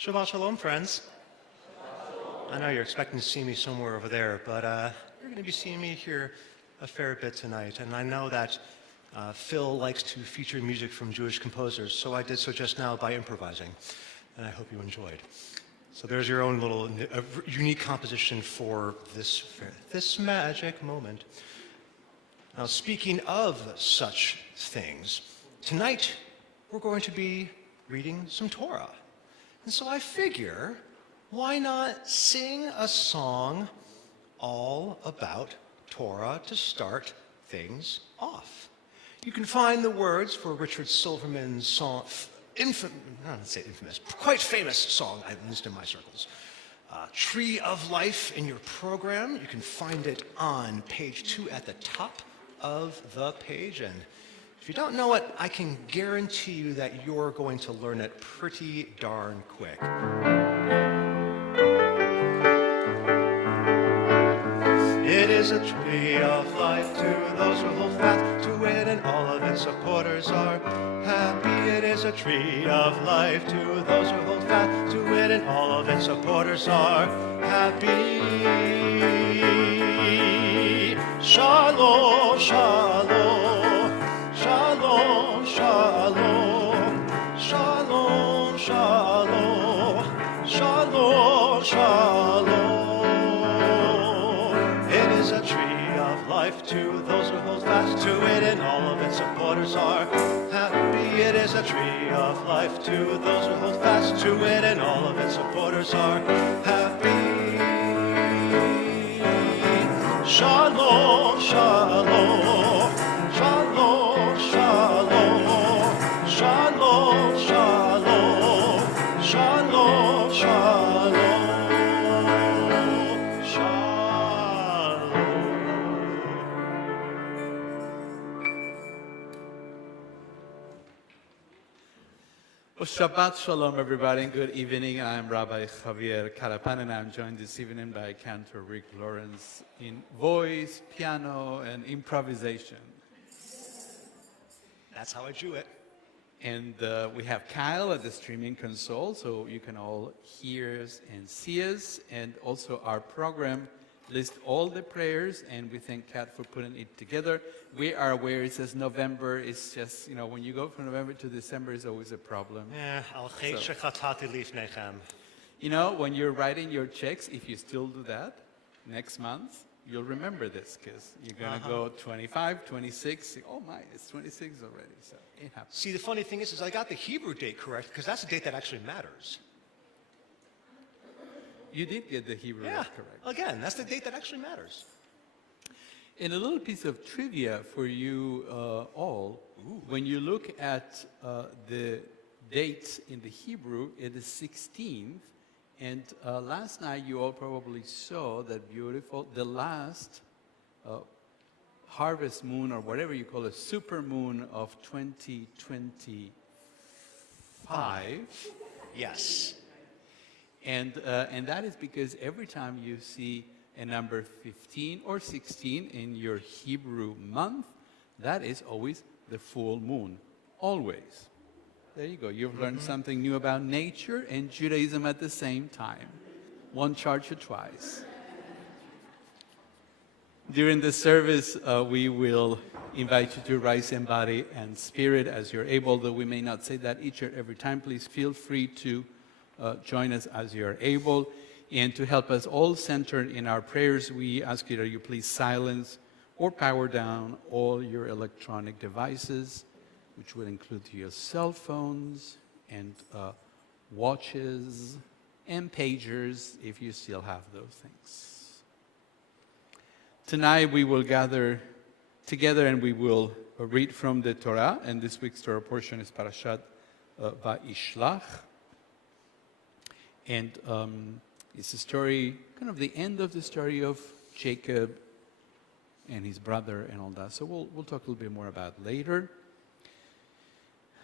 Shabbat Shalom, friends. I know you're expecting to see me somewhere over there, but you're going to be seeing me here a fair bit tonight. And I know that Phil likes to feature music from Jewish composers, so I did so just now by improvising. And I hope you enjoyed. So there's your own little unique composition for this magic moment. Now, speaking of such things, tonight we're going to be reading some Torah. And so I figure, why not sing a song all about Torah to start things off? You can find the words for Richard Silverman's song, quite famous song, at least in my circles, Tree of Life, in your program. You can find it on page 2 at the top of the page. And if you don't know it, I can guarantee you that you're going to learn it pretty darn quick. It is a tree of life to those who hold fast to it, and all of its supporters are happy. It is a tree of life to those who hold fast to it, and all of its supporters are happy. Shalom, shalom, shalom, shalom, shalom, shalom, shalom, shalom. It is a tree of life to those who hold fast to it, and all of its supporters are happy. It is a tree of life to those who hold fast to it, and all of its supporters are happy. Shalom, shalom, shalom, shalom, shalom, shalom, shalom, shalom, shalom. Well, Shabbat Shalom, everybody, and good evening. I'm Rabbi Javier Carapan, and I'm joined this evening by Cantor Rick Lawrence in voice, piano, and improvisation. That's how I do it. And we have Kyle at the streaming console, so you can all hear us and see us. And also our program lists all the prayers, and we thank Kat for putting it together. We are aware it says November. It's just, you know, when you go from November to December is always a problem. You know, when you're writing your checks, if you still do that, next month, you'll remember this, because you're going to go 25, 26. Oh my, it's 26 already, so it happens. See, the funny thing is I got the Hebrew date correct, because that's the date that actually matters. You did get the Hebrew correct. Again, that's the date that actually matters. And a little piece of trivia for you all. Ooh. When you look at the dates in the Hebrew, it is 16th. And last night you all probably saw that beautiful, the last harvest moon, or whatever you call it, super moon of 2025. Yes. And that is because every time you see a number 15 or 16 in your Hebrew month, that is always the full moon, always. There you go. You've learned something new about nature and Judaism at the same time. Won't charge you twice. During the service, we will invite you to rise in body and spirit as you're able, though we may not say that each or every time. Please feel free to join us as you're able. And to help us all centered in our prayers, we ask you that you please silence or power down all your electronic devices, which will include your cell phones and watches and pagers, if you still have those things. Tonight we will gather together and we will read from the Torah, and this week's Torah portion is Parashat Va'ishlach. And it's a story, kind of the end of the story of Jacob and his brother and all that. So we'll talk a little bit more about it later.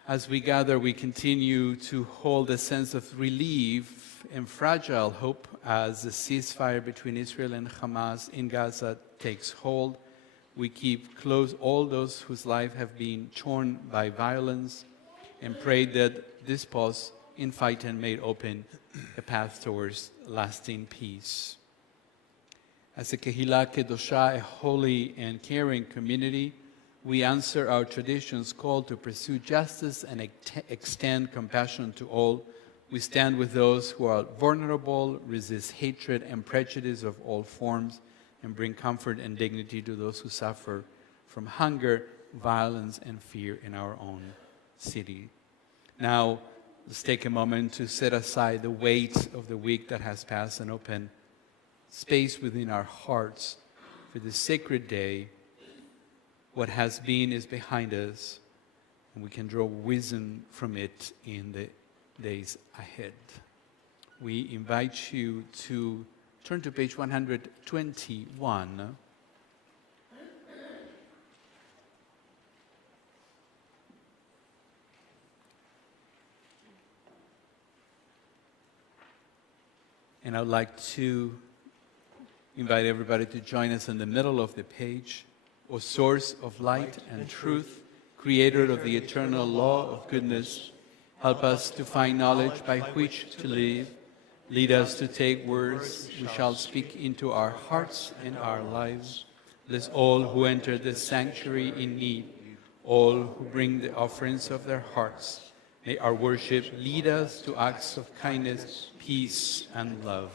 As we gather, we continue to hold a sense of relief and fragile hope as the ceasefire between Israel and Hamas in Gaza takes hold. We keep close all those whose lives have been torn by violence and pray that this pause in fight and made open a path towards lasting peace. As a Kehillah Kedoshah, a holy and caring community, we answer our tradition's call to pursue justice and extend compassion to all. We stand with those who are vulnerable, resist hatred and prejudice of all forms, and bring comfort and dignity to those who suffer from hunger, violence, and fear in our own city. Now, let's take a moment to set aside the weight of the week that has passed and open space within our hearts for this sacred day. What has been is behind us, and we can draw wisdom from it in the days ahead. We invite you to turn to page 121. And I would like to invite everybody to join us in the middle of the page. O source of light and truth, creator of the eternal law of goodness, help us to find knowledge by which to live. Lead us to take words we shall speak into our hearts and our lives. Bless all who enter this sanctuary in need, all who bring the offerings of their hearts. May our worship lead us to acts of kindness, peace, and love.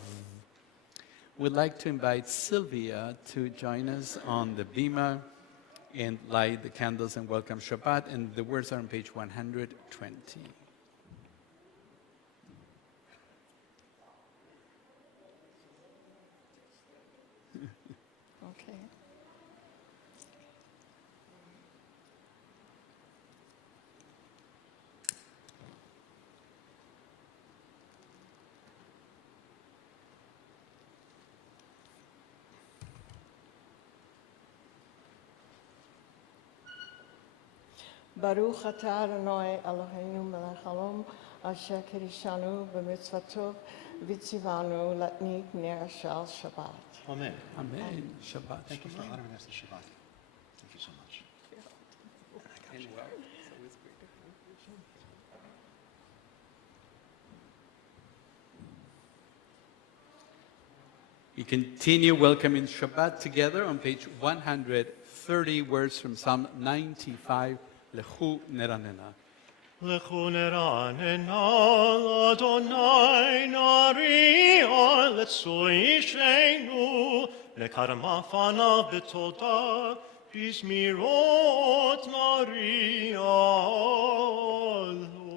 We'd like to invite Sylvia to join us on the bima and light the candles and welcome Shabbat, and the words are on page 120. Okay. Baruch atah Adonai Eloheinu melech haolam asher kirishanu b'mitzvotov v'tzivanu latnik ner shel Shabbat. Amen. Amen. Shabbat. Thank you for honoring us this Shabbat. Thank you so much. We continue welcoming Shabbat together on page 130, words from Psalm 95, Lechu Neranena. Lechu neranena Adonai nari'ah letzoishenu lekarma fanav b'todah b'zmirot nari'ah lo.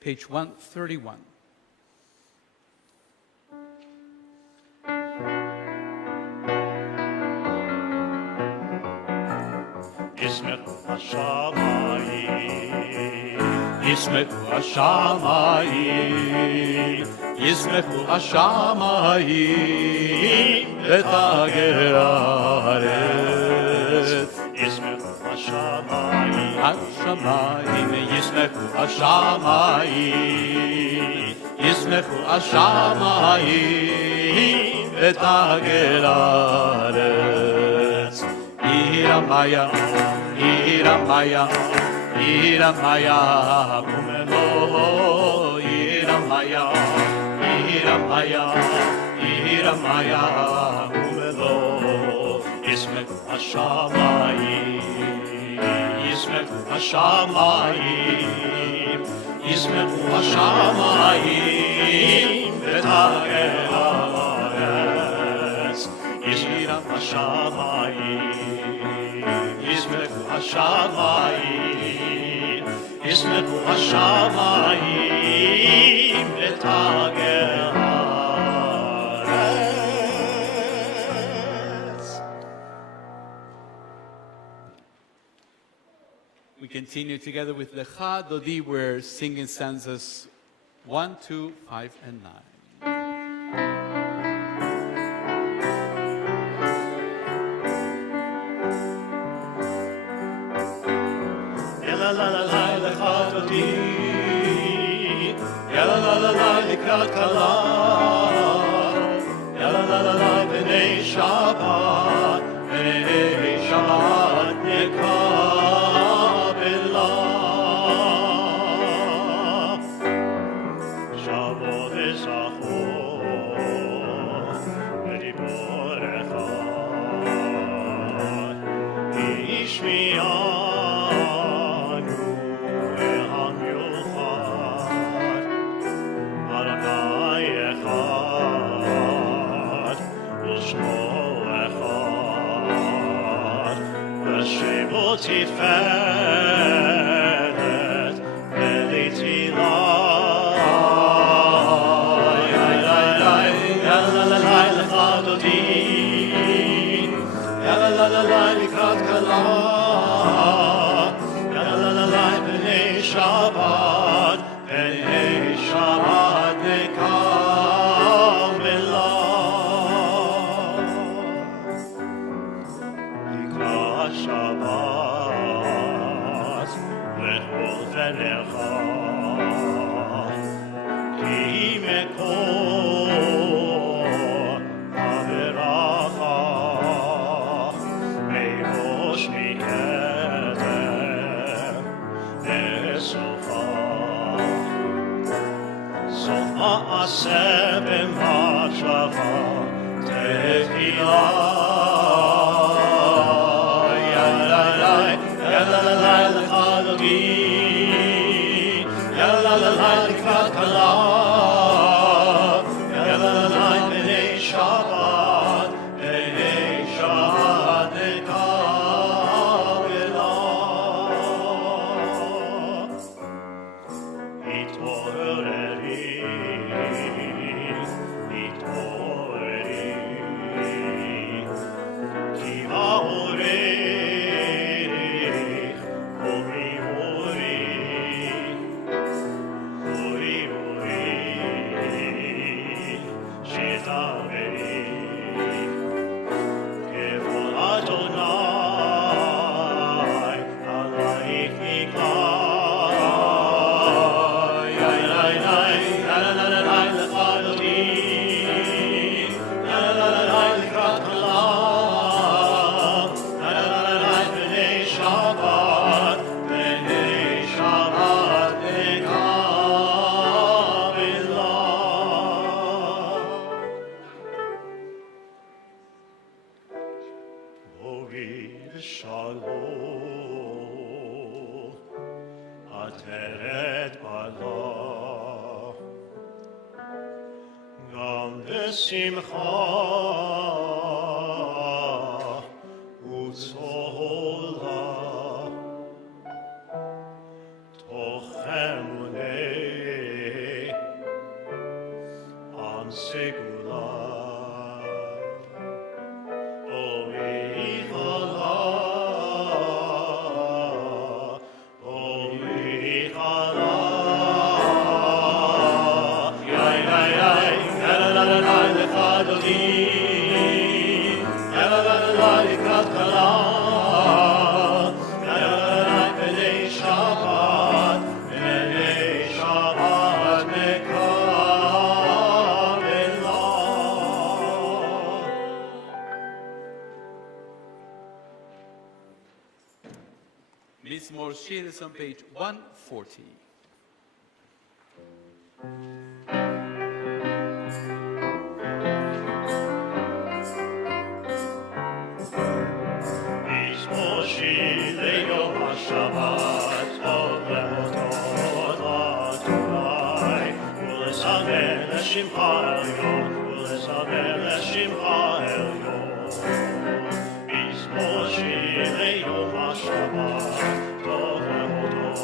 Page 131. Yismechu hashamayim, Yismechu hashamayim, Yismechu hashamayim, v'tager haaretz. Yismechu hashamayim, Hashamayim, Yismechu hashamayim, Yismechu hashamayim, v'tager haaretz. Iramaya, Iramaya, Iramaya, Umelo, Iramaya, Iramaya, Iramaya, Umelo, Yismechu hashamayim, Yismechu hashamayim, Yismechu hashamayim, v'tager haaretz. Yismechu hashamayim, Yismechu hashamayim, Yismechu hashamayim, v'tager haaretz. We continue together with Lecha Dodi. We're singing stanzas 1, 2, 5, and 9. La la la la lecha dodi, ya la la la la likrat kala, ya la la la la b'nei Shabbat, b'nei Shabbat nekabela. השמיענו והמיוחד, אדוני אחד, ושמו אחד, ושמו תפארת ולתהילה. לקראת כלה, יאללה בני שבת, בני שבת נקם אלה. לקראת שבת, לכל ונכה, כי מקור הברכה, מראש מקדם לסופה. סוף מעשה במחשבה תחילה. יאללה לחלוטין, יאללה לקראת כלה, יאללה בני שבת, בני שבת נקבלה. התעוררי, התעוררי, כי העורך אורי אורי, אורי אורי, שתעברי, כבוד אדוני עלייך נקרא. לחלוטין, לקראת כלה, בני שבת, בני שבת נקבלה. הוריד שלום, עטרת בלה, גם בשמחה וצהולה, תוך אמוני עם סגולה. אוי חלה, אוי חלה, לחלוטין, יאללה לקראת כלה, יאללה בני שבת, בני שבת נקבלה. מזמור שיר is on page 140. מזמור שיר ליום השבת, טוב להודות לאדוני, ולזמר לשמך העליון, ולזמר לשמך העליון. מזמור שיר ליום השבת, טוב להודות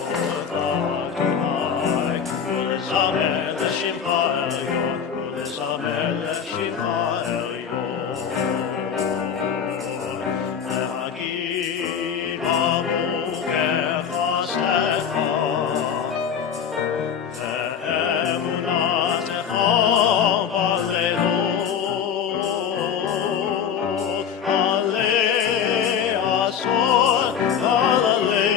לאדוני, ולזמר לשמך העליון, ולזמר לשמך העליון. להגיד הבוקר חסדך, ואמונתך בלילות, עלי עשור, עלי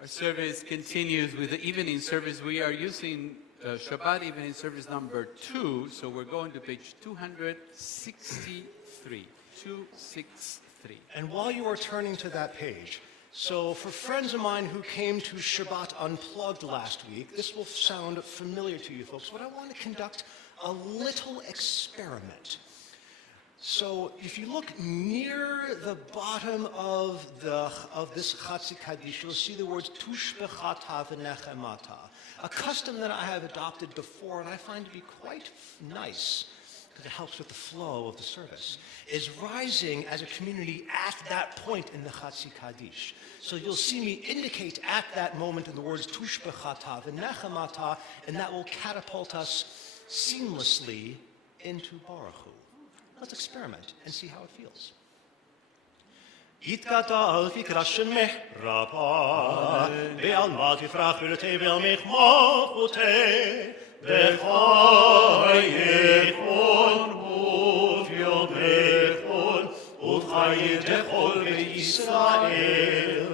Our service continues with the evening service. We are using Shabbat evening service number 2, so we're going to page 263. 263. And while you are turning to that page, so for friends of mine who came to Shabbat Unplugged last week, this will sound familiar to you folks, but I want to conduct a little experiment. So if you look near the bottom of this Chatzi Kaddish, you'll see the words Tushbechata v'nechemata, a custom that I have adopted before and I find to be quite nice, because it helps with the flow of the service, is rising as a community at that point in the Chatzi Kaddish. So you'll see me indicate at that moment in the words Tushbechata v'nechemata, and that will catapult us seamlessly into Baruch Hu. Let's experiment and see how it feels. Yitgadal v'ikra shemech rabba ve'alma tifrach v'letevel mech malchuteh v'chayechon uv'yomechon uv'chayidechol ve'Yisrael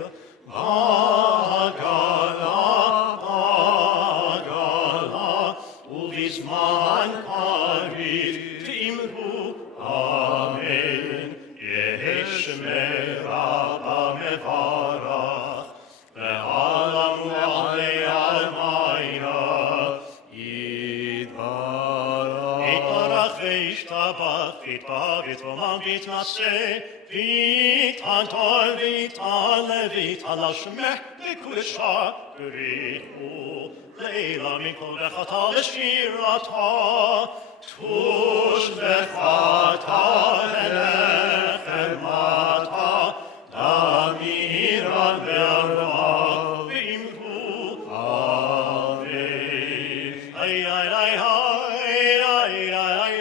Agala uv'izman karid v'imru Amen. Yeheshme Rabba mevarach ve'alamu alei almaya yidbarach yidbarach ve'ishtabach v'itbavit v'mam v'itnaseh v'itantol v'itale v'itala shmeh v'kudesha v'richu leila mikol v'chata v'shirata Tushbechata v'nechemata damiran ve'arva v'imhu Amen. Hay hay hay hay hay hay hay hay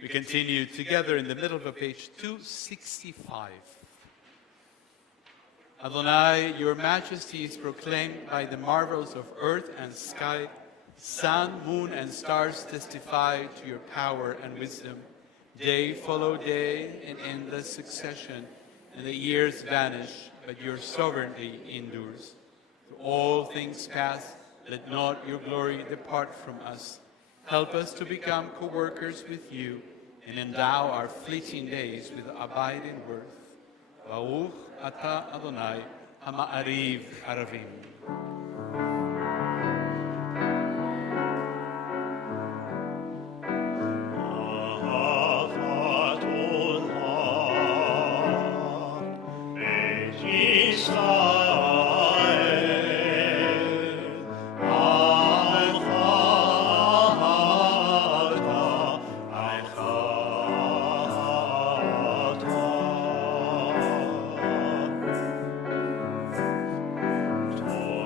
We continue together in the middle of page 265. Adonai, your majesty is proclaimed by the marvels of earth and sky. Sun, moon, and stars testify to your power and wisdom. Day follow day in endless succession, and the years vanish, but your sovereignty endures. All things pass, let not your glory depart from us. Help us to become co-workers with you, and endow our fleeting days with abiding worth. Baruch Ata Adonai Hama'ariv Aravim. Oh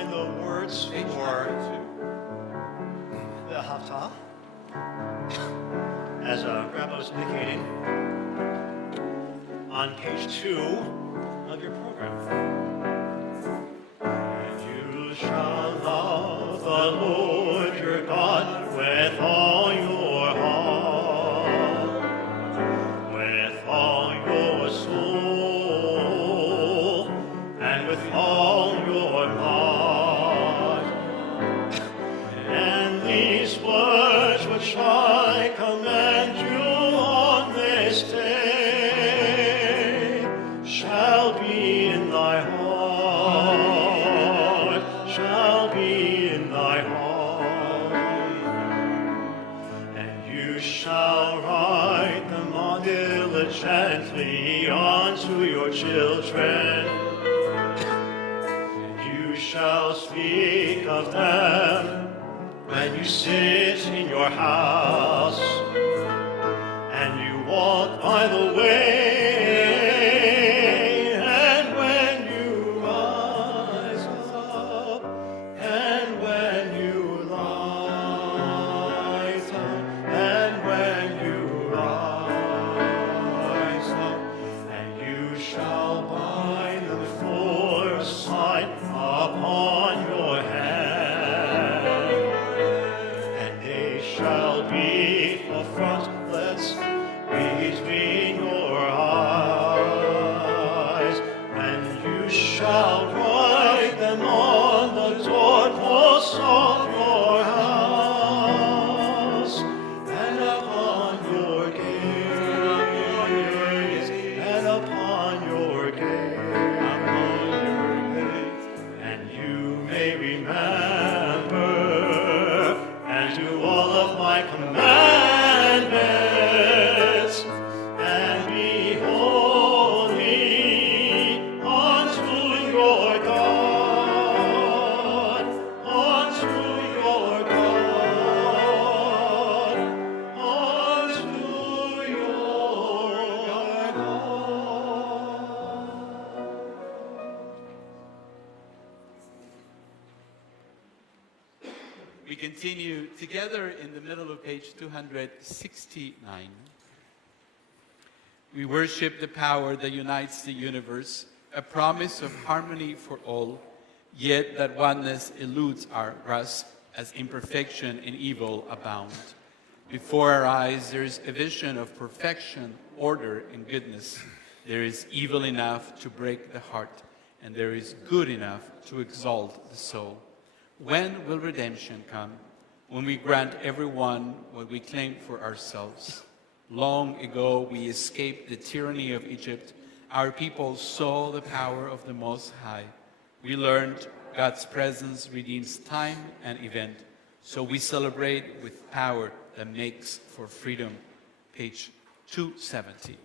find the words for the Haftarah, as Rabbi was indicating, on page 2 of your program. And you shall love the Lord your God with all your heart, with all your soul, and with all your might. And these words which I command you on this day shall be in thy heart, shall be in thy heart. And you shall write them on diligently unto your children. And you shall speak of them when you sit in your house, and you walk by the way, and when you rise up, and when you rise up, and when you rise up, and you shall bind them for a sign upon your hand, and they shall be for frontlets between your eyes, and you shall write them on the doorposts of your house, and upon your gates, and upon your gates, and you may remember and do all of my commandments, and be holy unto your God, unto your God, unto your God. We continue together in the middle of page 269. We worship the power that unites the universe, a promise of harmony for all, yet that oneness eludes our grasp as imperfection and evil abound. Before our eyes there is a vision of perfection, order, and goodness. There is evil enough to break the heart, and there is good enough to exalt the soul. When will redemption come? When we grant everyone what we claim for ourselves. Long ago we escaped the tyranny of Egypt. Our people saw the power of the Most High. We learned God's presence redeems time and event. So we celebrate with power that makes for freedom. Page 270.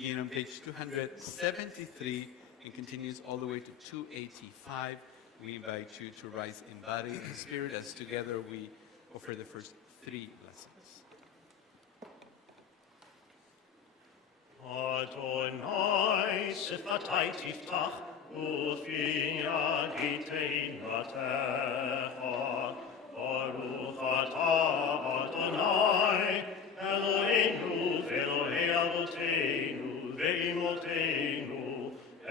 begin on page 273 and continues all the way to 285. We invite you to rise in body and spirit as together we offer the first 3 lessons. Adonai sifatai tiftach ufi agitein vatecha Baruch atah Adonai Eloheinu ve'Elohei avoteinu ve'imoteinu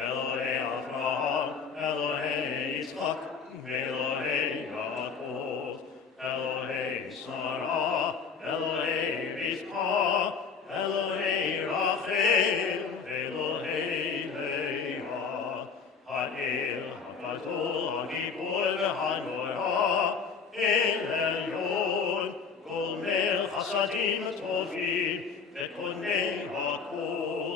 Elohei Avraham Elohei Yitzchak ve'Elohei Yaakov Elohei Sarah Elohei Rivka Elohei Rachel, Elohei Leah, Ha'el, HaGadol, HaGibor, VeHaNorah, El Elyon, Gomel Chasadim Tovim, Vekonei HaKol,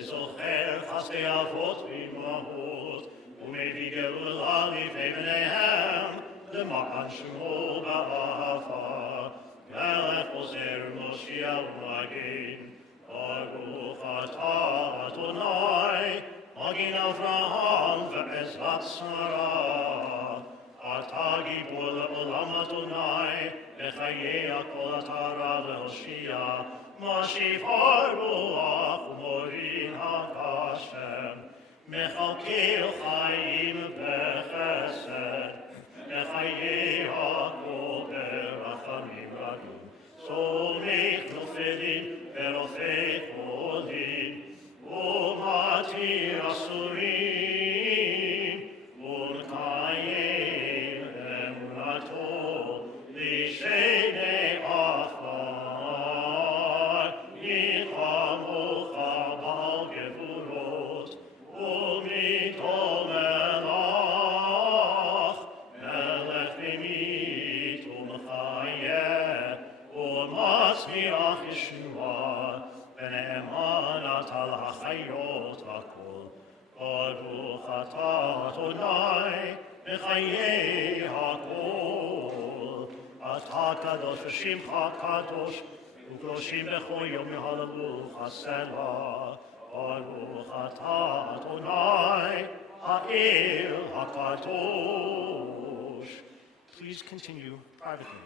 Zocher Chasdei Avot V'Imahot, Umevi Geula Livnei Bneihem, L'ma'an Shemo Ba'ava, Melech Ozer Moshiach Magin, Baruch atah Adonai, Magin Avraham ve'ezrat Sarah. Atah Gibor le'olam Adonai, Echayei HaKol atah Rav le'Hoshia, Mashiach Ruach u'morin HaGashem, Mechalkel Chaim b'chesed, Echayei HaKol berachamim ragim, Somech nofelim ורופא חולים, ומתיר אסורים, ולקיים אמונתו לשני עפר, נלחמוך בעל גבורות, ומתו מלך, מלך ממית ומחיה, ומצמיח ישועה, ונאמנת על החיות הכל. ברוך אתה אדוני מחיי הכל. אתה קדוש ושמך קדוש, וקדושים בכל יום יהללוך הסלע. ברוך אתה אדוני האל הקדוש. Please continue privately.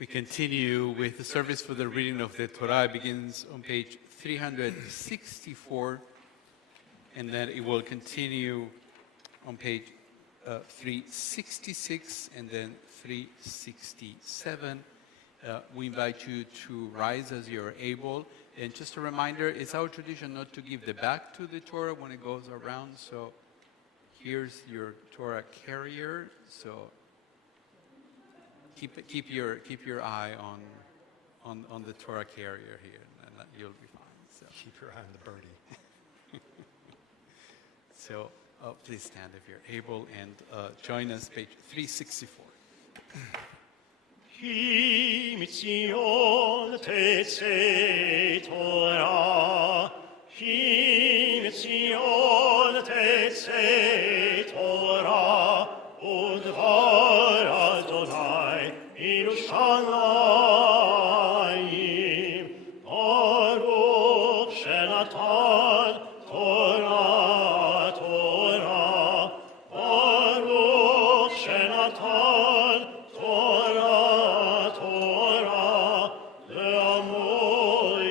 We continue with the service for the reading of the Torah. It begins on page 364, and then it will continue on page 366 and then 367. We invite you to rise as you're able. And just a reminder, it's our tradition not to give the back to the Torah when it goes around. So here's your Torah carrier. So keep your eye on the Torah carrier here, and you'll be fine. So Keep your eye on the birdie. so please stand if you're able and join us, page 364. Hi mitzion tetzei Torah, Hi mitzion tetzei Torah, udvar Adonai Yerushalayim, Baruch shenatan Torah, Torah, Baruch shenatan Torah, Torah, le'amo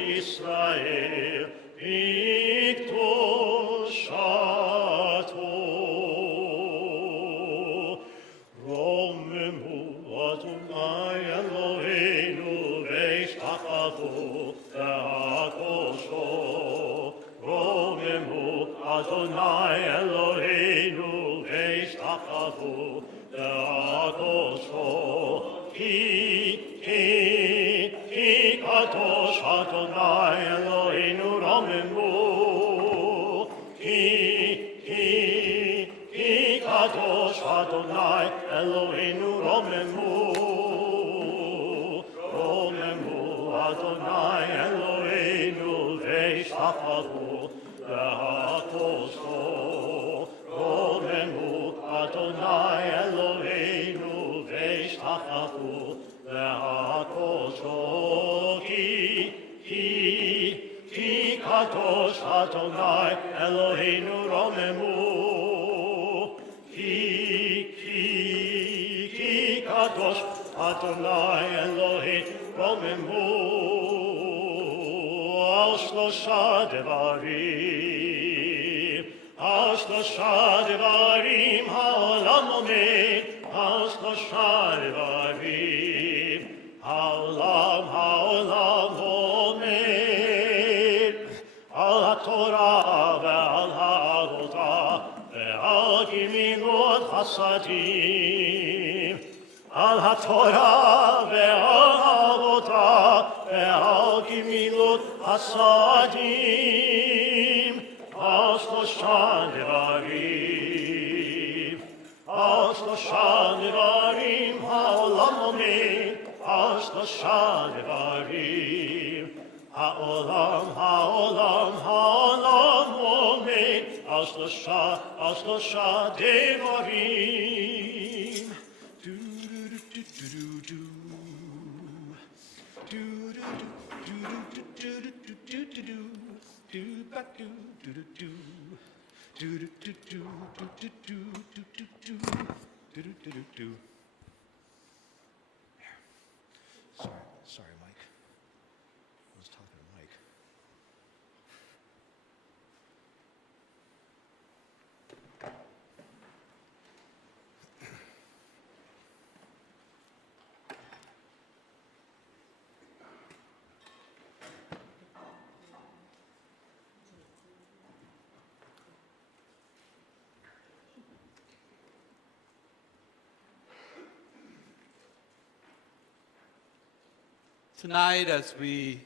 Yisrael, b'kdushato. Romemu Adonai Eloheinu v'ishtachavu le'akosho. Romemu Adonai Eloheinu v'ishtachavu le'akosho. Ki kadosh Adonai Eloheinu romemu. Ki kadosh Adonai Eloheinu romemu. Romemu Adonai Eloheinu ve'ishtachavu le'akosho. Romemu Adonai Eloheinu ve'ishtachavu le'akosho. Ki kadosh Adonai Eloheinu romemu. Ki kadosh Adonai Eloheinu romemu. Al shlosha devarim, al shlosha devarim ha'olam omed, al shlosha devarim ha'olam omed, al ha'torah ve'al ha'avodah ve'al giminot hasadim, al ha'torah ve'al ha'avodah ve'al giminot hasadim, al shlosha devarim, al shlosha devarim ha'olam omed, al shlosha devarim ha'olam omed, al shlosha devarim. Sorry, Mike. I was talking to Mike. Tonight, as we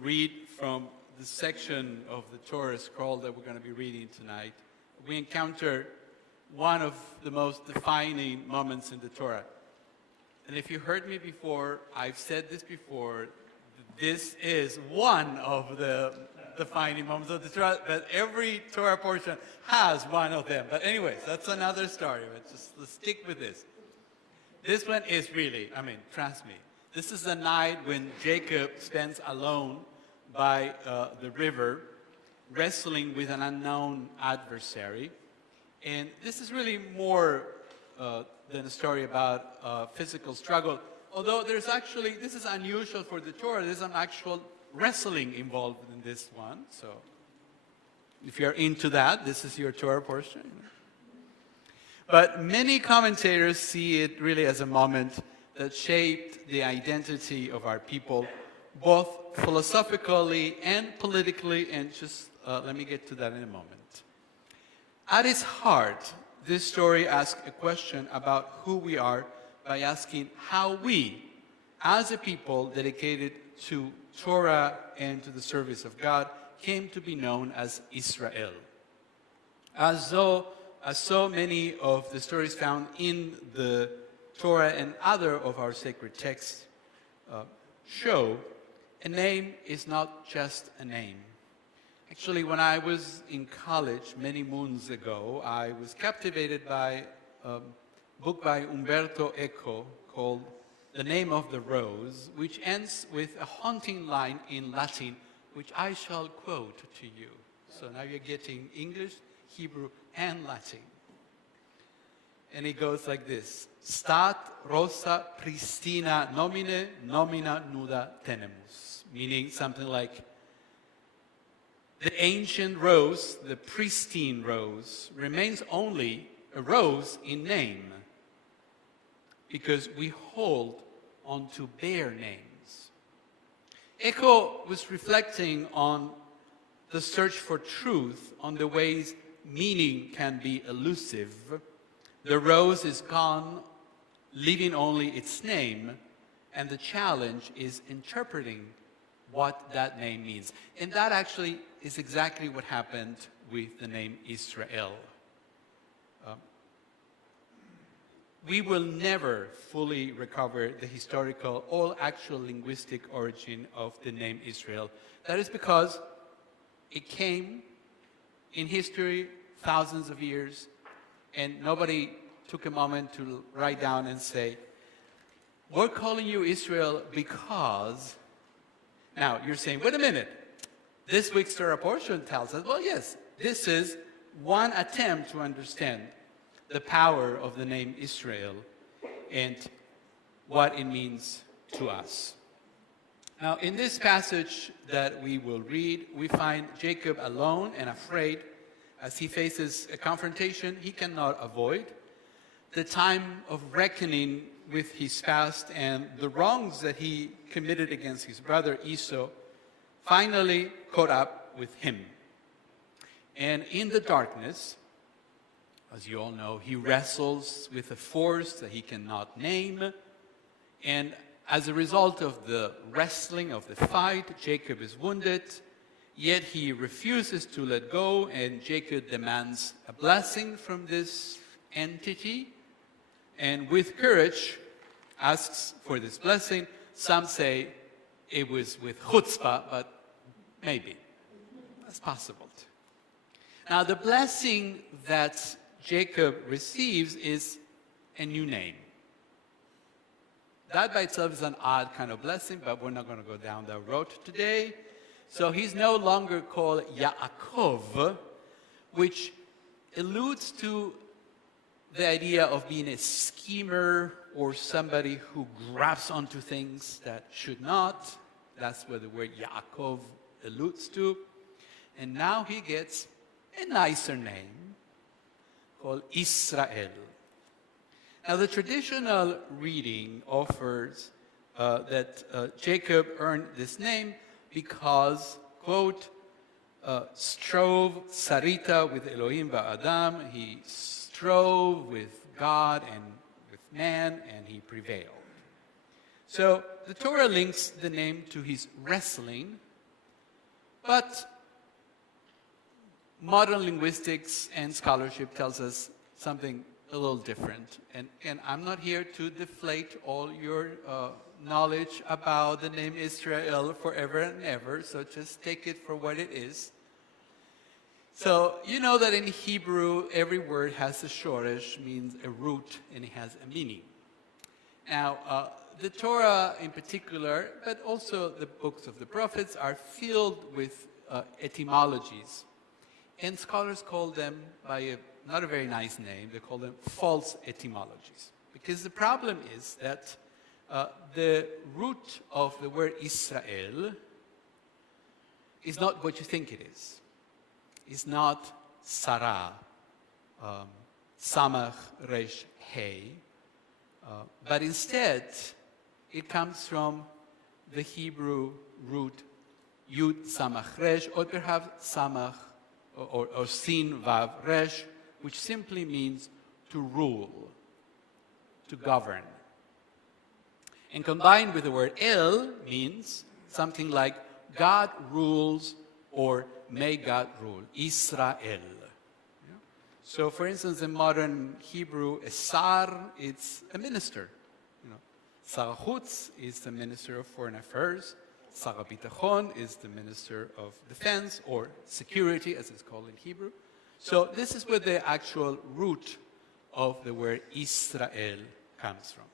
read from the section of the Torah scroll that we're going to be reading tonight, we encounter one of the most defining moments in the Torah. And if you heard me before, I've said this before, this is one of the defining moments of the Torah, but every Torah portion has one of them. But anyways, that's another story, but just let's stick with this. This one is really, trust me, this is the night when Jacob spends alone by the river, wrestling with an unknown adversary. And this is really more than a story about physical struggle. although there's actually, this is unusual for the Torah, there's an actual wrestling involved in this one. So if you're into that, this is your Torah portion. But many commentators see it really as a moment that shaped the identity of our people, both philosophically and politically, and just let me get to that in a moment. At its heart, this story asks a question about who we are by asking how we, as a people dedicated to Torah and to the service of God, came to be known as Israel. As so many of the stories found in the Torah and other of our sacred texts show, a name is not just a name. Actually, when I was in college many moons ago, I was captivated by a book by Umberto Eco called The Name of the Rose, which ends with a haunting line in Latin, which I shall quote to you. So now you're getting English, Hebrew, and Latin. And it goes like this: Stat rosa pristina nomine, nomina nuda tenemus. Meaning something like, the ancient rose, the pristine rose, remains only a rose in name, because we hold onto bare names. Eco was reflecting on the search for truth, on the ways meaning can be elusive. The rose is gone, leaving only its name, and the challenge is interpreting what that name means. And that actually is exactly what happened with the name Israel. We will never fully recover the historical or actual linguistic origin of the name Israel. That is because it came in history thousands of years, and nobody took a moment to write down and say, we're calling you Israel because... Now, you're saying, wait a minute, this week's Torah portion tells us, well, yes, this is one attempt to understand the power of the name Israel and what it means to us. Now, in this passage that we will read, we find Jacob alone and afraid as he faces a confrontation he cannot avoid, the time of reckoning with his past and the wrongs that he committed against his brother Esau finally caught up with him. And in the darkness, as you all know, he wrestles with a force that he cannot name. And as a result of the wrestling, of the fight, Jacob is wounded, yet he refuses to let go, and Jacob demands a blessing from this entity, and with courage asks for this blessing. Some say it was with chutzpah, but maybe. That's possible too. Now, the blessing that Jacob receives is a new name. That by itself is an odd kind of blessing, but we're not going to go down that road today. So he's no longer called Yaakov, which alludes to the idea of being a schemer or somebody who grabs onto things that should not. That's where the word Yaakov alludes to. And now he gets a nicer name called Israel. Now, the traditional reading offers that Jacob earned this name because, quote, strove sarita with Elohim va'adam, he strove with God and with man, and he prevailed. So the Torah links the name to his wrestling, but modern linguistics and scholarship tells us something a little different. And I'm not here to deflate all your knowledge about the name Israel forever and ever, so just take it for what it is. So you know that in Hebrew, every word has a shoresh, means a root, and it has a meaning. Now, the Torah in particular, but also the books of the prophets, are filled with etymologies. And scholars call them by not a very nice name, they call them false etymologies. Because the problem is that The root of the word Israel is not what you think it is. It's not Sarah, Samach Resh Hey, but instead it comes from the Hebrew root Yud Samach Resh, or perhaps Samach or Sin Vav Resh, which simply means to rule, to govern. And combined with the word El means something like God rules or may God rule, Israel. Yeah? So for instance, in modern Hebrew, a Sar, it's a minister. Sar Chutz is the Minister of Foreign Affairs. Sar HaBitachon is the Minister of Defense or Security, as it's called in Hebrew. So this is where the actual root of the word Israel comes from.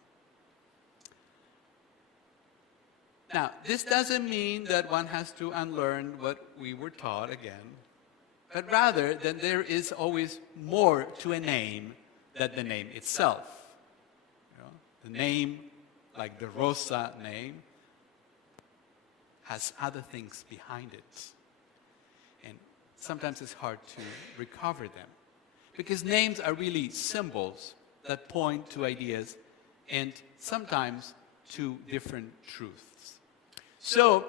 Now, this doesn't mean that one has to unlearn what we were taught again, but rather that there is always more to a name than the name itself. The name, like the Rosa name, has other things behind it. And sometimes it's hard to recover them. Because names are really symbols that point to ideas and sometimes to different truths. So,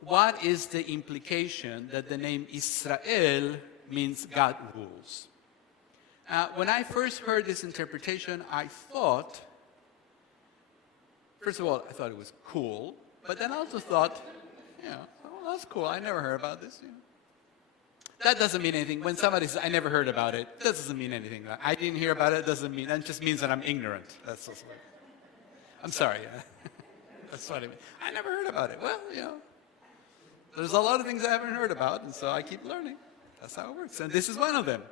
what is the implication that the name Israel means God rules? When I first heard this interpretation, I thought, first of all, I thought it was cool, but then I also thought, oh, that's cool, I never heard about this. That doesn't mean anything. When somebody says, I never heard about it, that doesn't mean anything. I didn't hear about it, doesn't mean, that just means that I'm ignorant. That's also, I'm sorry. That's what I mean. I never heard about it. Well, there's a lot of things I haven't heard about, and so I keep learning. That's how it works. And this is one of them.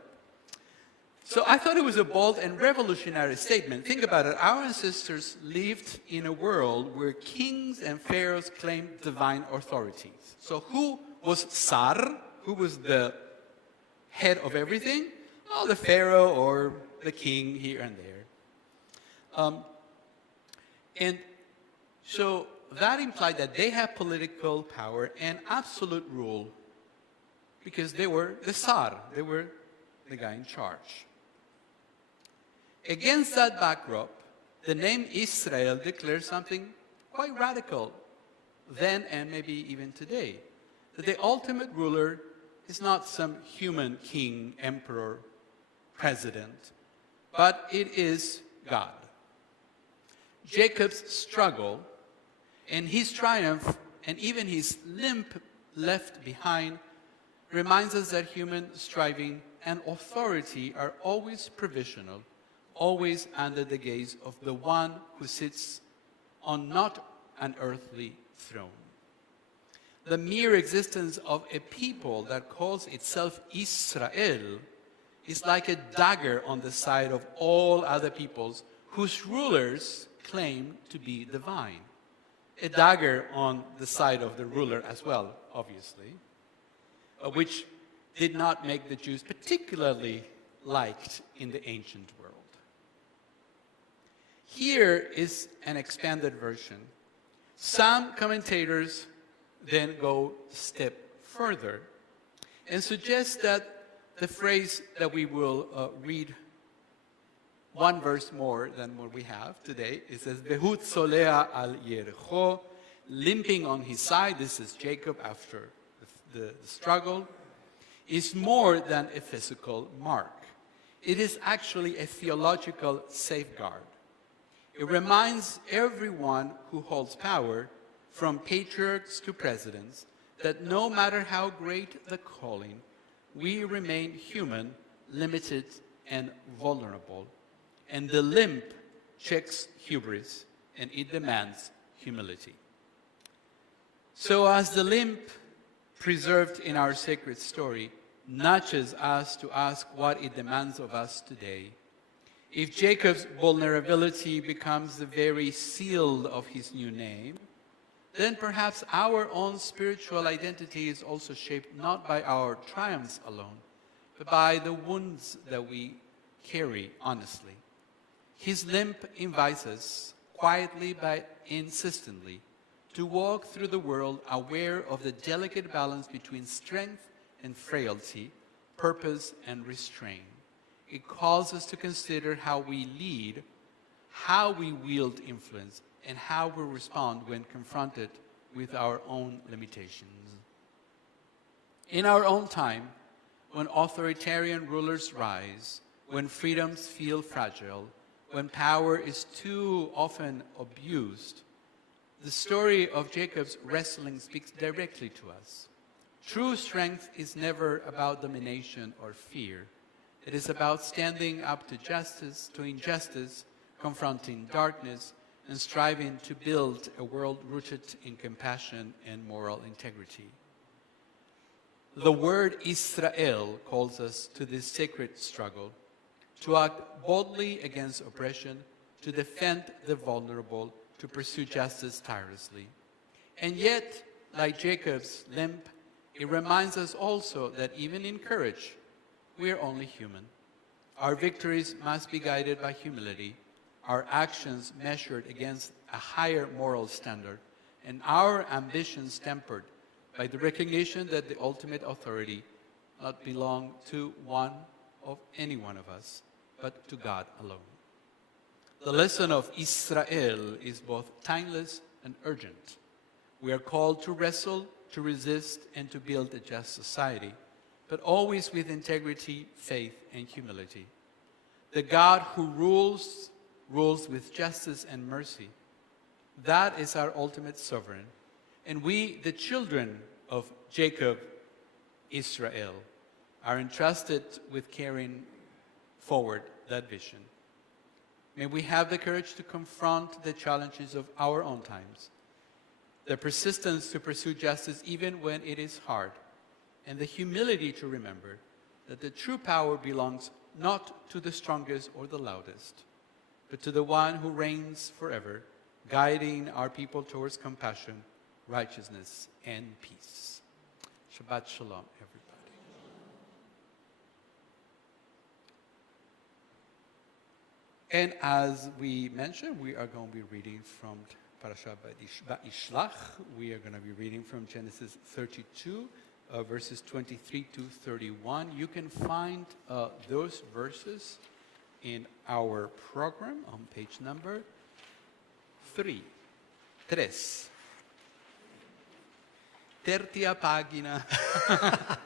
So I thought it was a bold and revolutionary statement. Think about it. Our ancestors lived in a world where kings and pharaohs claimed divine authorities. So who was Sar? Who was the head of everything? Oh, the pharaoh or the king here and there. And so that implied that they had political power and absolute rule because they were the Tsar. They were the guy in charge. Against that backdrop, the name Israel declares something quite radical then and maybe even today. That the ultimate ruler is not some human king, emperor, president, but it is God. Jacob's struggle and his triumph and even his limp left behind reminds us that human striving and authority are always provisional, always under the gaze of the one who sits on not an earthly throne. The mere existence of a people that calls itself Israel is like a dagger on the side of all other peoples whose rulers claim to be divine. A dagger on the side of the ruler as well, obviously, which did not make the Jews particularly liked in the ancient world. Here is an expanded version. Some commentators then go a step further and suggest that the phrase that we will read one verse more than what we have today, it says, Behut solea al Yericho, limping on his side, this is Jacob after the struggle, is more than a physical mark. It is actually a theological safeguard. It reminds everyone who holds power, from patriarchs to presidents, that no matter how great the calling, we remain human, limited, and vulnerable. And the limp checks hubris, and it demands humility. So as the limp preserved in our sacred story nudges us to ask what it demands of us today, if Jacob's vulnerability becomes the very seal of his new name, then perhaps our own spiritual identity is also shaped not by our triumphs alone, but by the wounds that we carry honestly. His limp invites us quietly but insistently, to walk through the world aware of the delicate balance between strength and frailty, purpose and restraint. It calls us to consider how we lead, how we wield influence, and how we respond when confronted with our own limitations. In our own time, when authoritarian rulers rise, when freedoms feel fragile, when power is too often abused, the story of Jacob's wrestling speaks directly to us. True strength is never about domination or fear. It is about standing up to justice, to injustice, confronting darkness, and striving to build a world rooted in compassion and moral integrity. The word Israel calls us to this sacred struggle, to act boldly against oppression, to defend the vulnerable, to pursue justice tirelessly. And yet, like Jacob's limp, it reminds us also that even in courage, we are only human. Our victories must be guided by humility, our actions measured against a higher moral standard, and our ambitions tempered by the recognition that the ultimate authority not belong to any one of us, but to God alone. The lesson of Israel is both timeless and urgent. We are called to wrestle, to resist, and to build a just society, but always with integrity, faith, and humility. The God who rules with justice and mercy. That is our ultimate sovereign. And we, the children of Jacob, Israel, are entrusted with carrying forward that vision. May we have the courage to confront the challenges of our own times, the persistence to pursue justice even when it is hard, and the humility to remember that the true power belongs not to the strongest or the loudest, but to the one who reigns forever, guiding our people towards compassion, righteousness, and peace. Shabbat Shalom, everybody. And as we mentioned, we are going to be reading from Parashat Vayishlach. We are going to be reading from Genesis 32, verses 23 to 31. You can find those verses in our program on page number 3. Tertia pagina.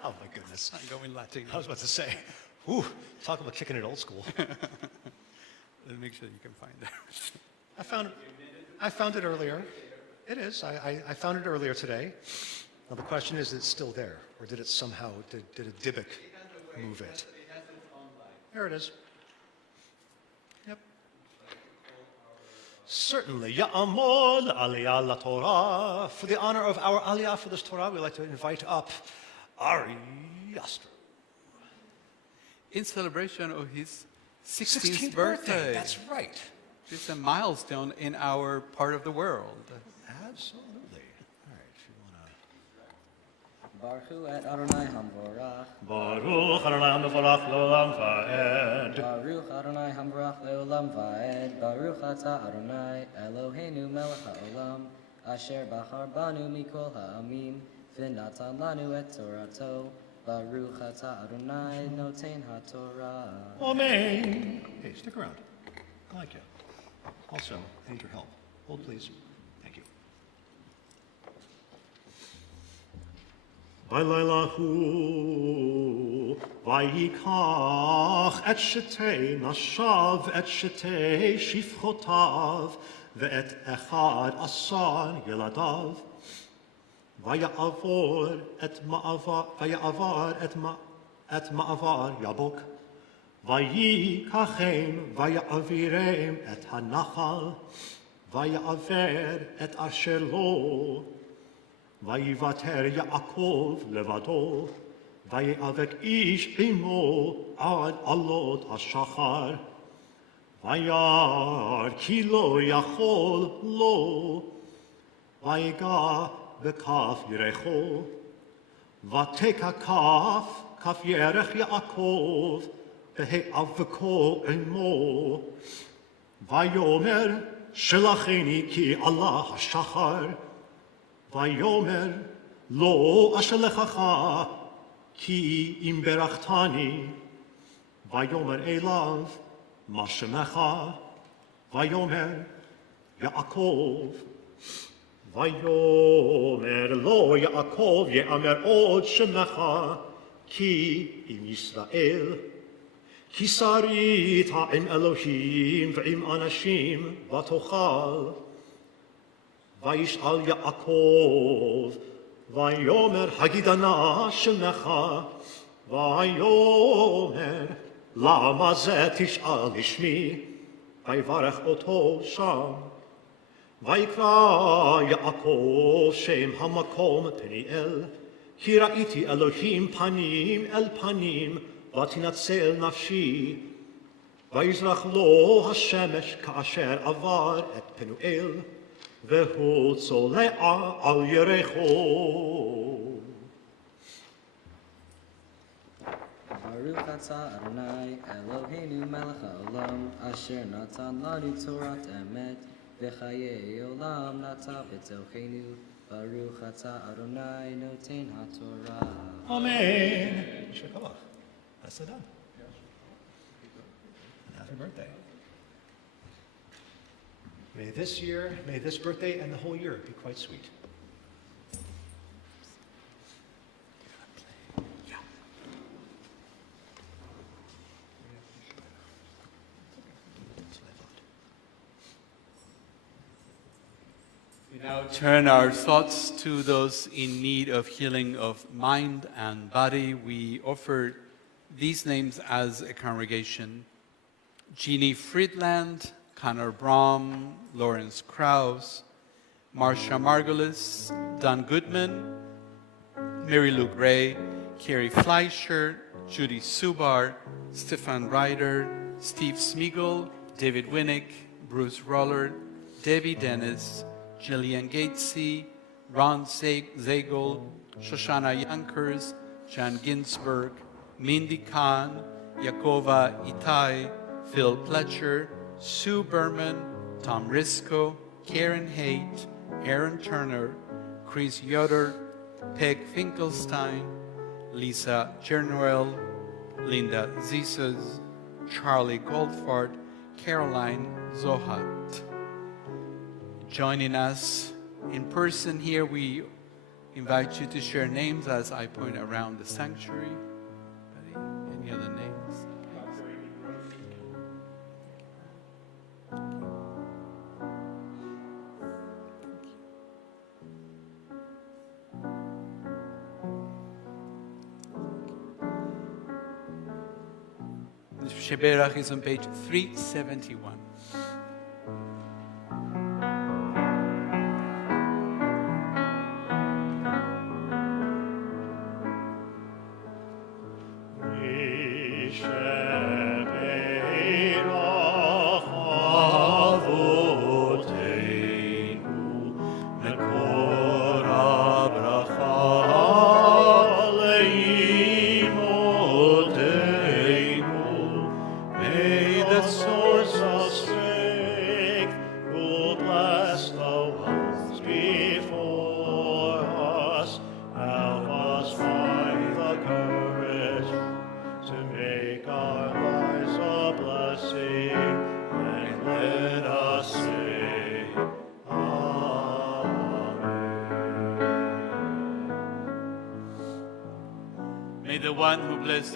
Oh, my goodness. I'm going Latin. I was about to say, whew, talk about kicking it old school. Let's make sure you can find that. I found it earlier. It is. I found it earlier today. Now, the question is it still there? Or did it somehow, did a Dybbuk move it? There it is. Yep. Certainly. Ya'amol aliyah la Torah. For the honor of our aliyah for this Torah, we'd like to invite up Ari Yastro. In celebration of his 16th birthday. That's right. It's a milestone in our part of the world. Absolutely. All right, if you want to... Baruch et Adonai Hamvorach. Baruch Adonai mevorach leolam va'ed. Baruch Adonai Hamvorach leolam va'ed. Baruch atah Adonai Eloheinu melech haolam. Asher bachar banu mikol ha'amim. V'natan lanu et Torato. Baruch atah Adonai noten ha'torah. Amen. Hey, stick around. I like you. Also, I need your help. Hold, please. Thank you. Vaylayla hu vayikach et shetei nashav et shetei shifchotav ve'et echad asar yeladav vaya'avor et ma'avar yabok Vayikachem, vaya'avirem et hanachal, vaya'aver et asher lo, vayivater Yaakov levado, vayavek ish imo ad alot hashachar, vayar ki lo yachol lo, vayiga bekaf yirecho, vateka kaf yerech Yaakov, Ve'avko emo, Vayomer שלחני כי עלה השחר, ויאמר לא אשלחך, כי אם ברכתני, ויאמר אליו, מה שמך? ויאמר יעקב. ויאמר לו יעקב, יאמר עוד שמך, כי אם ישראל. כי שרית עם אלוהים ועם אנשים ותאכל. וישאל יעקב, ויאמר הגידה נא שמך, ויאמר למה זה תשאל לשמי, ויברך אותו שם. ויקרא יעקב שם המקום פניאל, כי ראיתי אלוהים פנים אל פנים, ותנצל נפשי. ויזרח לו השמש כאשר עבר את פנואל, והוא צולע על ירחו. Baruch atah Adonai Eloheinu melech haolam, asher natan lanu Torat emet, v'chayei olam nata b'tochenu. Baruch atah Adonai noten haTorah. Amen. Shekabach. That's it done. Happy birthday. May this birthday and the whole year be quite sweet. We now turn our thoughts to those in need of healing of mind and body. We offer these names as a congregation: Jeannie Friedland, Connor Braum, Lawrence Krause, Marcia Margulis, Don Goodman, Mary Lou Gray, Carrie Fleischer, Judy Subar, Stefan Ryder, Steve Smeagol, David Winnick, Bruce Rollard, Debbie Dennis, Jillian Gatesy, Ron Zagel, Shoshana Yonkers, Jan Ginsberg, Mindy Khan, Yakova Itai, Phil Pletcher, Sue Berman, Tom Risco, Karen Haight, Aaron Turner, Chris Yoder, Peg Finkelstein, Lisa Jernoel, Linda Zisas, Charlie Goldfart, Caroline Zohat. Joining us in person here, we invite you to share names as I point around the sanctuary. Any other names? Sheberach is on page 371.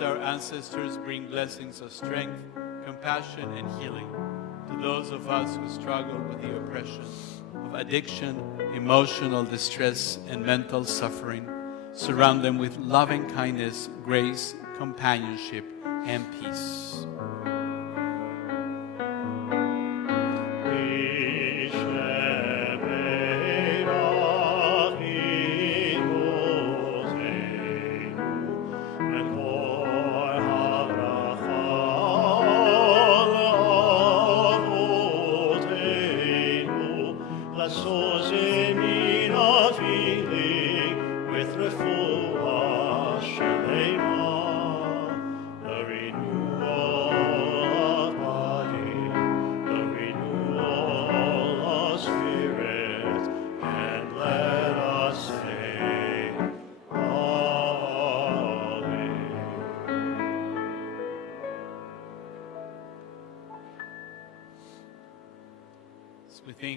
Our ancestors bring blessings of strength, compassion, and healing to those of us who struggle with the oppression of addiction, emotional distress, and mental suffering. Surround them with loving kindness, grace, companionship, and peace.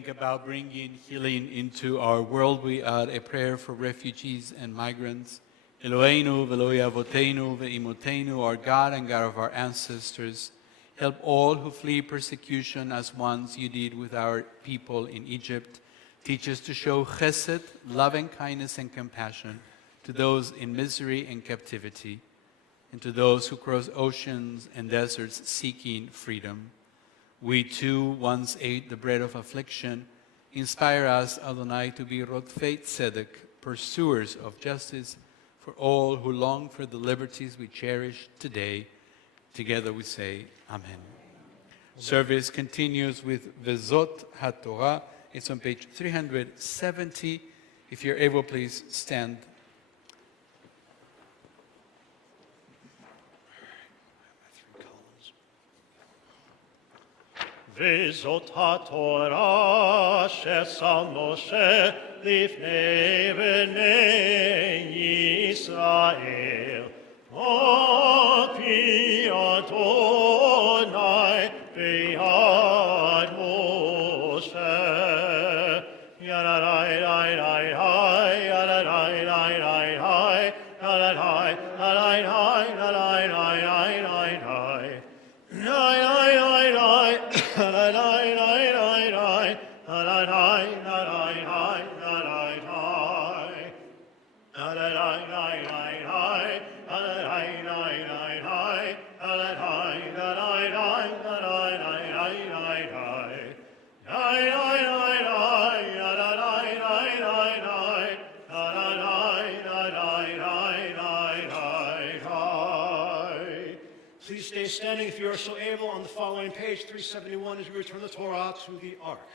think about bringing healing into our world, we add a prayer for refugees and migrants. Eloheinu v'Eloi avotenu ve'imotenu, our God and God of our ancestors, help all who flee persecution as once you did with our people in Egypt. Teach us to show chesed, loving kindness and compassion to those in misery and captivity, and to those who cross oceans and deserts seeking freedom. We too once ate the bread of affliction. Inspire us, Adonai, to be Rodfei Tzedek, pursuers of justice for all who long for the liberties we cherish today. Together we say, Amen. Service continues with Vezot HaTorah. It's on page 370. If you're able, please stand. וזאת התורה ששם משה לפני בני ישראל. פי אדוני ביד משה. ידעי די די היי, ידעי די די היי, ידעי די היי, ידעי די די די. Please stay standing if you are so able on the following page 371 as we return the Torah to the Ark.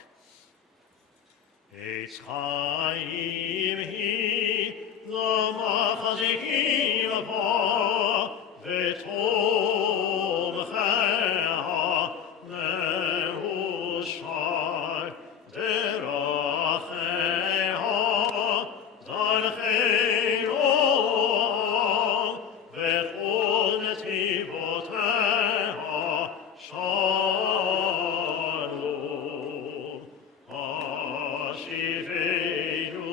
עץ חיים היא למחזיקים בה ותומכיה מאושר דרכיה דרכי רוח וכל נתיבותיה שלום. השיבנו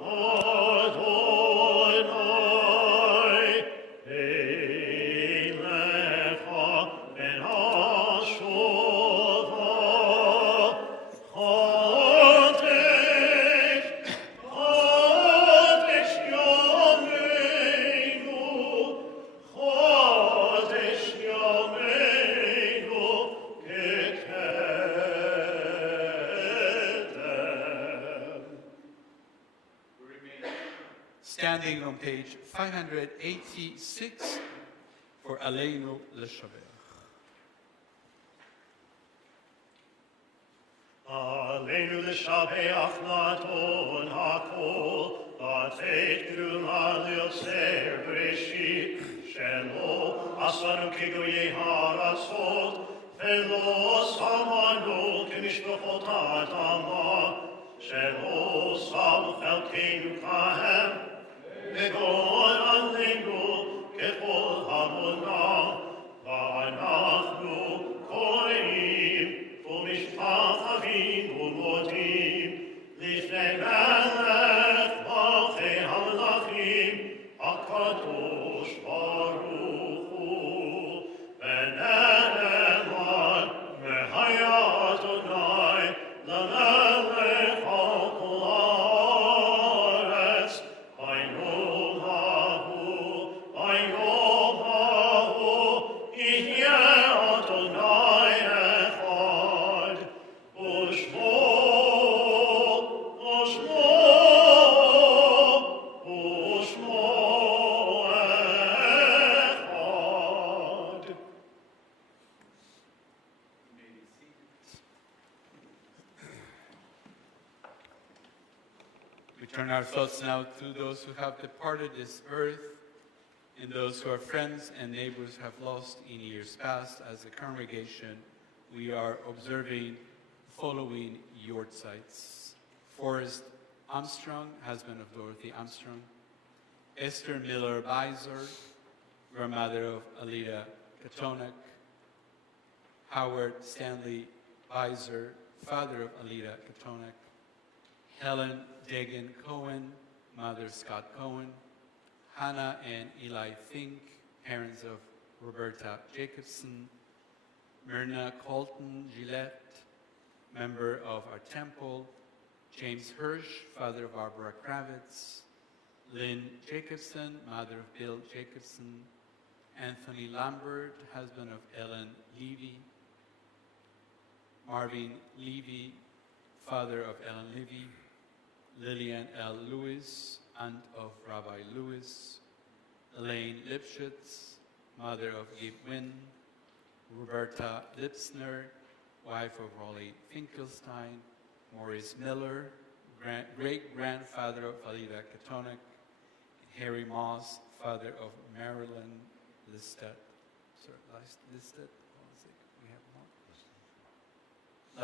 אדוני אליך בין השובע. חודש יומנו, חודש יומנו כקדם. Standing on page 586 for Aleinu L'Shaber. עלינו לשבח נתון הכל, לתת תרומה ליוצר בראשית, שלא עשנו כגויי הרצות, ולא שמנו כמשפחות האדמה, שלא שמו חלקנו כהם, וגון עלינו ככל המונם, ואנחנו קוראים ומשתחווים ומודים לפני מלך מלכי המלכים הקדוש ברוך הוא. ונאמר מהיה אדוני למלך על כל הארץ. ביום ההוא, ביום ההוא, יהיה אדוני אחד, ושמו אחד. We turn our thoughts now to those who have departed this earth and those who are friends and neighbors have lost in years past. As a congregation, we are observing following yortzites: Forrest Armstrong, husband of Dorothy Armstrong; Esther Miller Beiser, grandmother of Alida Katonak; Howard Stanley Beiser, father of Alida Katonek, Helen Dagan Cohen, mother of Scott Cohen, Hannah and Eli Fink, parents of Roberta Jacobson, Myrna Colton Gillette, member of our temple, James Hirsch, father of Barbara Kravitz, Lynn Jacobson, mother of Bill Jacobson, Anthony Lambert, husband of Ellen Levy, Marvin Levy, father of Ellen Levy, Lillian L. Lewis, aunt of Rabbi Lewis, Elaine Lipschutz, mother of Gabe Wynn, Roberta Lipsner, wife of Rolly Finkelstein, Maurice Miller, great-grandfather of Alida Katonek, Harry Moss, father of Marilyn Listet. Sorry, Listet? We have more?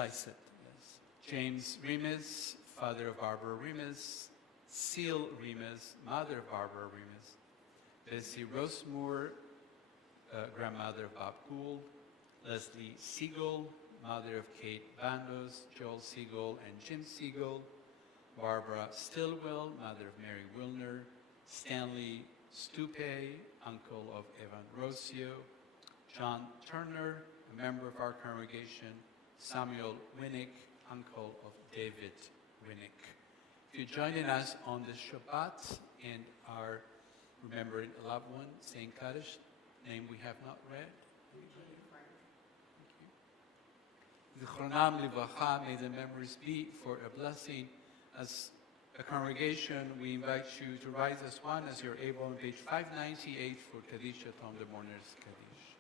Lisset, yes. James Remus, father of Barbara Remus, Seal Remus, mother of Barbara Remus, Bessie Rosemoore, grandmother of Bob Gould, Leslie Siegel, mother of Kate Bandos, Joel Siegel, and Jim Siegel, Barbara Stillwell, mother of Mary Wilner, Stanley Stupe, uncle of Evan Rossio, John Turner, a member of our congregation, Samuel Winnick, uncle of David Winnick. If you're joining us on the Shabbat and are remembering a loved one, Saint Kaddish, name we have not read. Zichronam Livracha, may the memories be for a blessing. As a congregation, we invite you to rise as one as you're able on page 598 for Kaddish Tom the Mourner's Kaddish.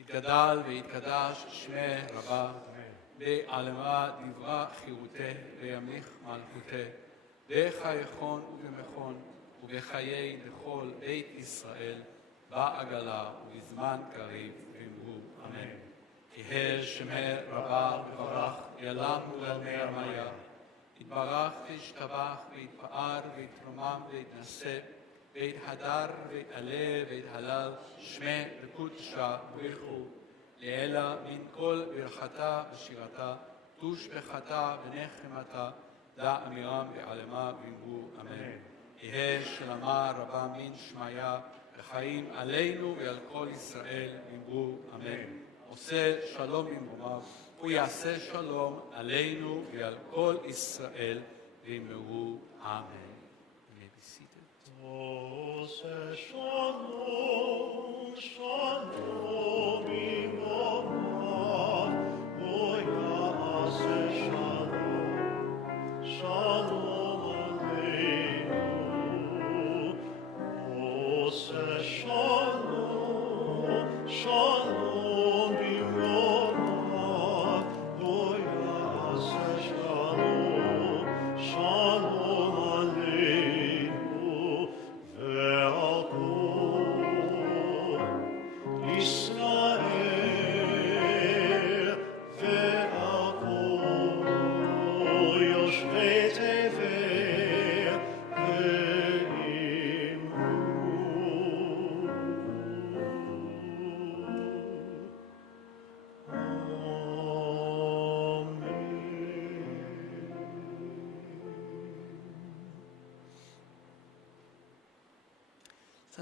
Yitgadal v'yitgadash shmeh rabah, be'alema divra chiruteh, be'yamlich malchuteh, be'chayechon u'bemechon, u'bechayei dechol beit Yisrael, ba'agala u'bizman kariv v'imru. Amen. יהא שמי רבה וברך, יעלם ולעלמי הרמיה. יתברך וישתבח ויתפאר ויתרומם ויתנשא, ויתהדר ויתעלה ויתהלל, שמי בקודשה בריחו. לעילה מן כל ברכתה ושירתה, תושבחתה ונחמתה, דע אמירם ועלמה ואמרו אמן. יהא שלמה רבה מן שמיה, וחיים עלינו ועל כל ישראל ואמרו אמן. עושה שלום במרומיו, הוא יעשה שלום עלינו ועל כל ישראל, ואמרו אמן. You may be seated. עושה שלום, שלום במרומיו, הוא יעשה שלום, שלום עלינו. עושה שלום, שלום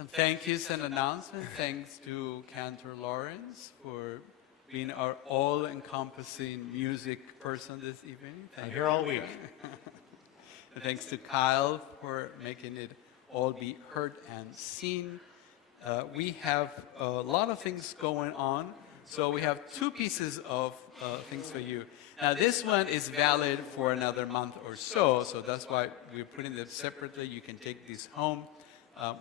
Some thank yous and announcements. Thanks to Cantor Lawrence for being our all-encompassing music person this evening. I'm here all week. And thanks to Kyle for making it all be heard and seen. We have a lot of things going on, so we have two pieces of things for you. Now this one is valid for another month or so that's why we're putting them separately. You can take these home.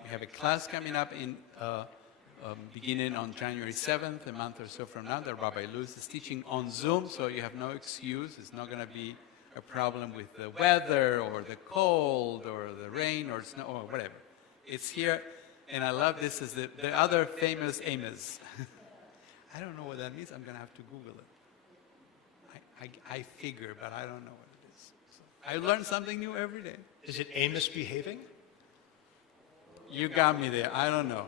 We have a class coming up in beginning on January 7th, a month or so from now, that Rabbi Lewis is teaching on Zoom, so you have no excuse. It's not going to be a problem with the weather or the cold or the rain or snow or whatever. It's here, and I love this is the other famous Amos. I don't know what that means. I'm going to have to Google it. I figure, but I don't know what it is. So I learn something new every day. Is it Amos behaving? You got me there. I don't know.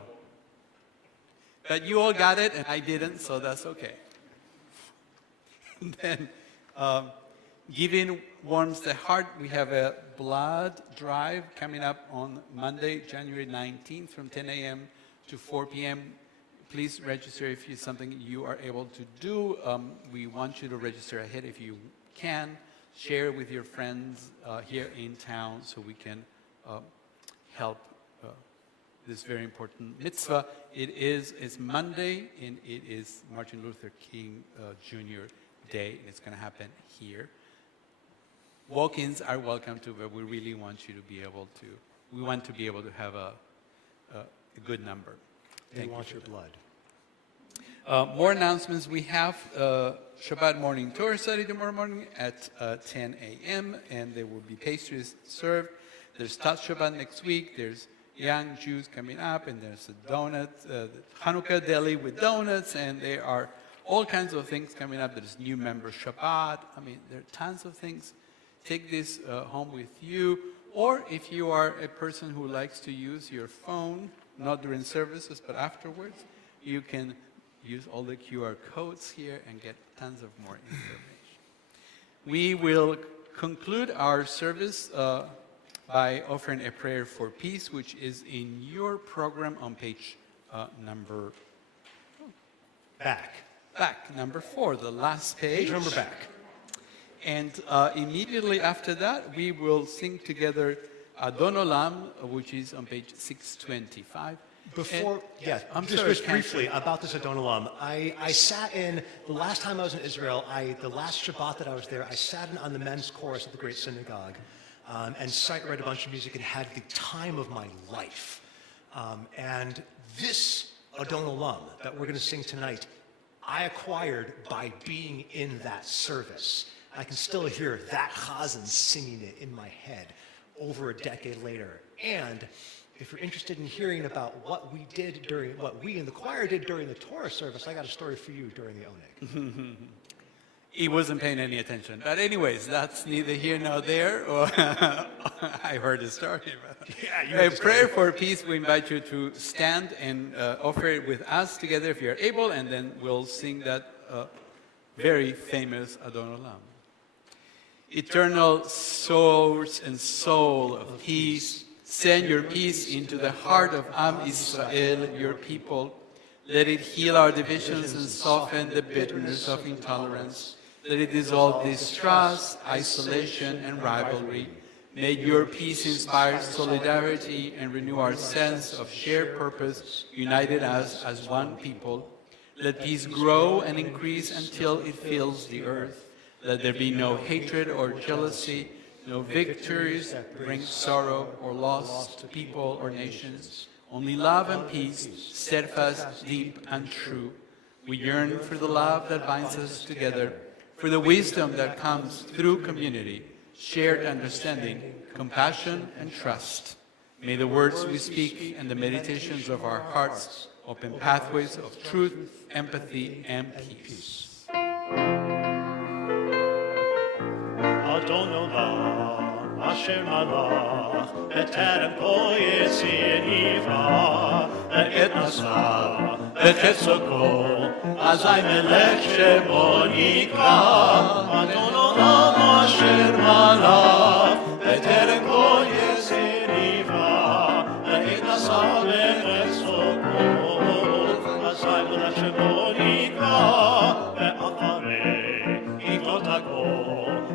But you all got it, and I didn't, so that's okay. And then Giving warms the heart. We have a blood drive coming up on Monday, January 19th from 10 a.m. to 4 p.m. Please register if it's something you are able to do. We want you to register ahead if you can. Share with your friends here in town so we can help this very important mitzvah. It's Monday, and it is Martin Luther King Jr. Day, and it's going to happen here. Walk-ins are welcome too, but we really want you to be able to, we want to be able to have a good number. They want your blood. More announcements. We have Shabbat morning Torah study tomorrow morning at 10 a.m. and there will be pastries served. There's Tat Shabbat next week. There's young Jews coming up, and there's a donut, Hanukkah deli with donuts, and there are all kinds of things coming up. There's new member Shabbat. I mean, there are tons of things. Take this home with you, or if you are a person who likes to use your phone, not during services, but afterwards, you can use all the QR codes here and get tons of more information. We will conclude our service by offering a prayer for peace, which is in your program on page number... Back, number 4, the last page. Page number back. And immediately after that, we will sing together Adon Olam, which is on page 625. I'm just briefly about this Adon Olam. I sat in, the last time I was in Israel, the last Shabbat that I was there, I sat in on the men's chorus at the Great Synagogue and sight-read a bunch of music and had the time of my life. And this Adon Olam that we're going to sing tonight, I acquired by being in that service. I can still hear that chazan singing it in my head over a decade later. And if you're interested in hearing about what we in the choir did during the Torah service, I got a story for you during the Oneg. He wasn't paying any attention. But anyways, that's neither here nor there. Or I heard the story. A prayer for peace, we invite you to stand and offer it with us together if you're able, and then we'll sing that very famous Adon Olam. Eternal source and soul of peace, send your peace into the heart of Am Israel, your people. Let it heal our divisions and soften the bitterness of intolerance. Let it dissolve distrust, isolation, and rivalry. May your peace inspire solidarity and renew our sense of shared purpose, united us as one people. Let peace grow and increase until it fills the earth. Let there be no hatred or jealousy, no victories that bring sorrow or loss to people or nations. Only love and peace, steadfast, deep, and true. We yearn for the love that binds us together, for the wisdom that comes through community, shared understanding, compassion, and trust. May the words we speak and the meditations of our hearts open pathways of truth, empathy, and peace. Adon Olam, Asher Malach, B'terem Kol Yitzir Yivra, Ve'et Nasa, V'chetzoko, Azai Melech Shemo Yikra. Adon Olam, Asher Malach, B'terem Kol Yitzir Yivra, Ve'et Nasa, V'chetzoko, Azai Melech Shemo Yikra, Ve'acharei Yikot HaKol.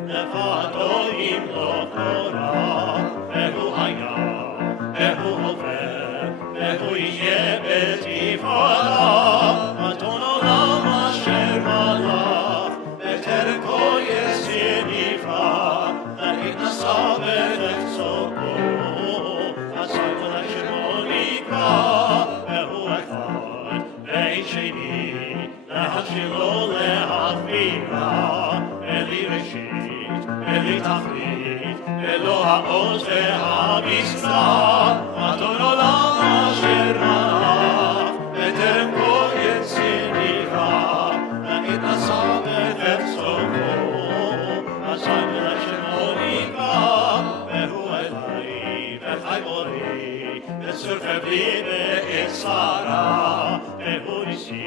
Levado im lo Torah, vehu haya, vehu hover, vehu yeh betivara. Adon Olam asher malach, b'terem kol yisir nivra, ve'it nasa v'chetzoko, asay melech shemo nikra, vehu echad, ve'it sheni, להכשירו להחבירה, אלי ראשית, אלי תכלית, אלו העוז והמסתר, אדון עולם אשר מלך, בטרם כל יציר נברא, להגיד נשא בחפצו, עשי מלך שמו נקרא, והוא אלי וחי בורי, וצורפי בלי בעת שרה, והוא ניסי,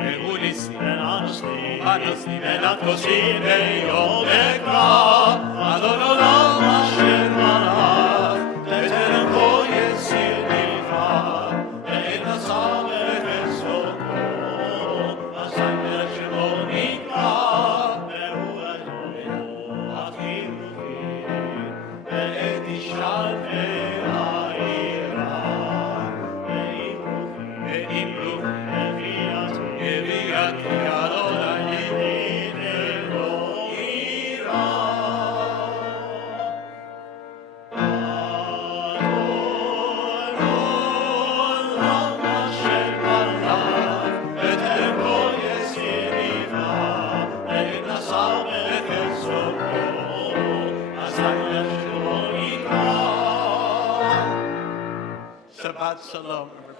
and honestly, anasni ונתקוסי ביום אקרא, אדון עולם אשר מלך, בטרם כה יסיר נפרע, ועת נשא בחסדו, הסנדק שלו נקרא, והוא אדוננו החילופי, ועת ישאל והעירה, ואמרו הביאתי אדוני ללא יראה. Shabbat Shalom.